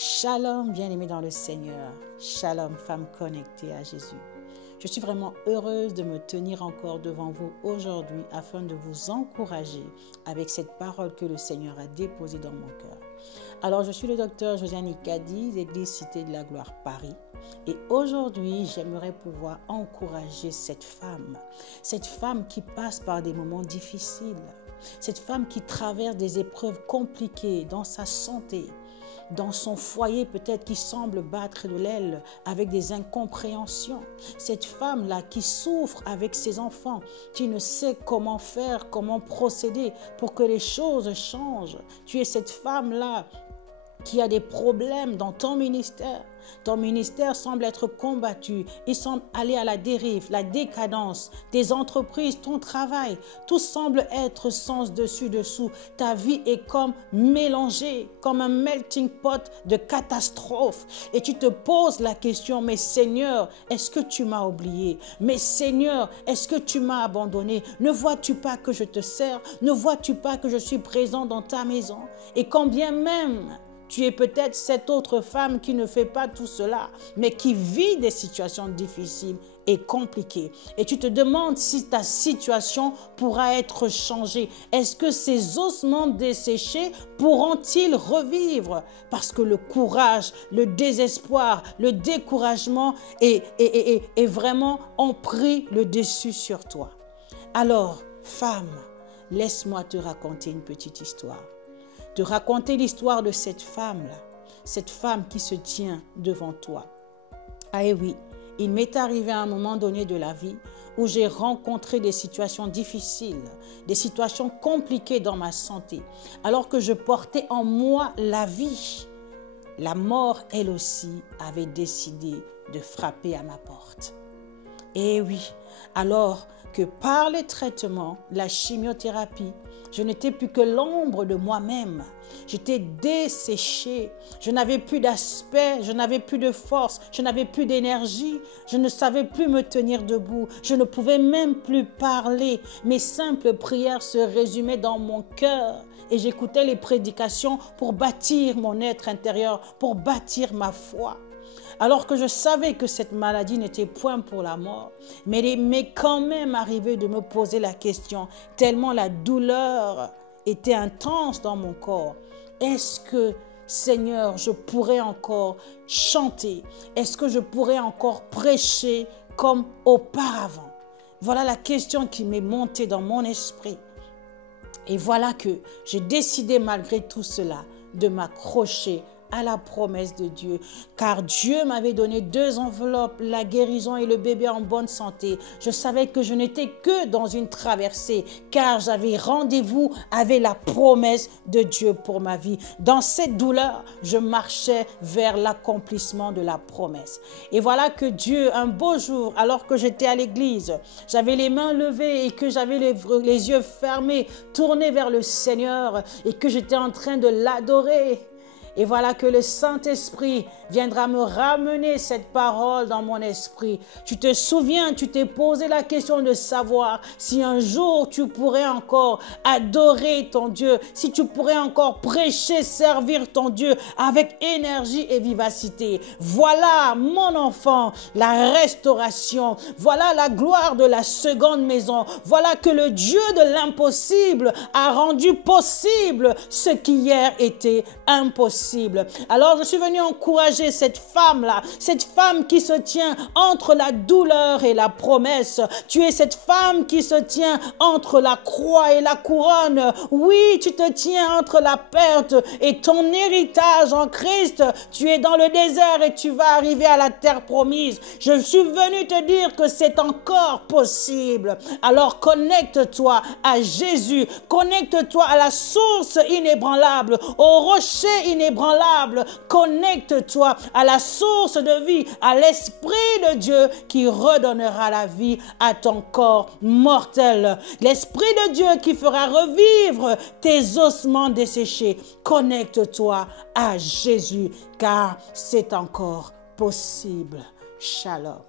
Shalom, bien-aimés dans le Seigneur. Shalom, femme connectée à Jésus. Je suis vraiment heureuse de me tenir encore devant vous aujourd'hui afin de vous encourager avec cette parole que le Seigneur a déposée dans mon cœur. Alors, je suis le docteur Josiane Ikadi, l'Église Cité de la Gloire Paris. Et aujourd'hui, j'aimerais pouvoir encourager cette femme qui passe par des moments difficiles, cette femme qui traverse des épreuves compliquées dans sa santé, dans son foyer peut-être qui semble battre de l'aile avec des incompréhensions. Cette femme-là qui souffre avec ses enfants, qui ne sait comment faire, comment procéder pour que les choses changent. Tu es cette femme-là qui a des problèmes dans ton ministère. Ton ministère semble être combattu, il semble aller à la dérive, la décadence, tes entreprises, ton travail, tout semble être sens dessus-dessous. Ta vie est comme mélangée, comme un melting pot de catastrophes. Et tu te poses la question, mais Seigneur, est-ce que tu m'as oublié? Mais Seigneur, est-ce que tu m'as abandonné? Ne vois-tu pas que je te sers? Ne vois-tu pas que je suis présent dans ta maison? Et quand bien même tu es peut-être cette autre femme qui ne fait pas tout cela, mais qui vit des situations difficiles et compliquées. Et tu te demandes si ta situation pourra être changée. Est-ce que ces ossements desséchés pourront-ils revivre? Parce que le courage, le désespoir, le découragement est vraiment ont pris le dessus sur toi. Alors, femme, laisse-moi te raconter une petite histoire. De raconter l'histoire de cette femme-là, cette femme qui se tient devant toi. Ah et oui, il m'est arrivé à un moment donné de la vie où j'ai rencontré des situations difficiles, des situations compliquées dans ma santé, alors que je portais en moi la vie. La mort, elle aussi, avait décidé de frapper à ma porte. Et oui, alors que par les traitements, la chimiothérapie, je n'étais plus que l'ombre de moi-même. J'étais desséchée. Je n'avais plus d'aspect, je n'avais plus de force, je n'avais plus d'énergie. Je ne savais plus me tenir debout. Je ne pouvais même plus parler. Mes simples prières se résumaient dans mon cœur. Et j'écoutais les prédications pour bâtir mon être intérieur, pour bâtir ma foi. Alors que je savais que cette maladie n'était point pour la mort, mais il m'est quand même arrivé de me poser la question, tellement la douleur était intense dans mon corps. Est-ce que, Seigneur, je pourrais encore chanter? Est-ce que je pourrais encore prêcher comme auparavant? Voilà la question qui m'est montée dans mon esprit. Et voilà que j'ai décidé malgré tout cela de m'accrocher à la promesse de Dieu, car Dieu m'avait donné 2 enveloppes, la guérison et le bébé en bonne santé. Je savais que je n'étais que dans une traversée, car j'avais rendez-vous avec la promesse de Dieu pour ma vie. Dans cette douleur, je marchais vers l'accomplissement de la promesse. Et voilà que Dieu, un beau jour, alors que j'étais à l'église, j'avais les mains levées et que j'avais les yeux fermés, tournés vers le Seigneur et que j'étais en train de l'adorer. Et voilà que le Saint-Esprit viendra me ramener cette parole dans mon esprit. Tu te souviens, tu t'es posé la question de savoir si un jour tu pourrais encore adorer ton Dieu, si tu pourrais encore prêcher, servir ton Dieu avec énergie et vivacité. Voilà, mon enfant, la restauration. Voilà la gloire de la seconde maison. Voilà que le Dieu de l'impossible a rendu possible ce qui hier était impossible. Alors je suis venue encourager cette femme-là, cette femme qui se tient entre la douleur et la promesse. Tu es cette femme qui se tient entre la croix et la couronne. Oui, tu te tiens entre la perte et ton héritage en Christ. Tu es dans le désert et tu vas arriver à la terre promise. Je suis venue te dire que c'est encore possible. Alors connecte-toi à Jésus, connecte-toi à la source inébranlable, au rocher inébranlable. Connecte-toi à la source de vie, à l'Esprit de Dieu qui redonnera la vie à ton corps mortel. L'Esprit de Dieu qui fera revivre tes ossements desséchés. Connecte-toi à Jésus car c'est encore possible. Shalom.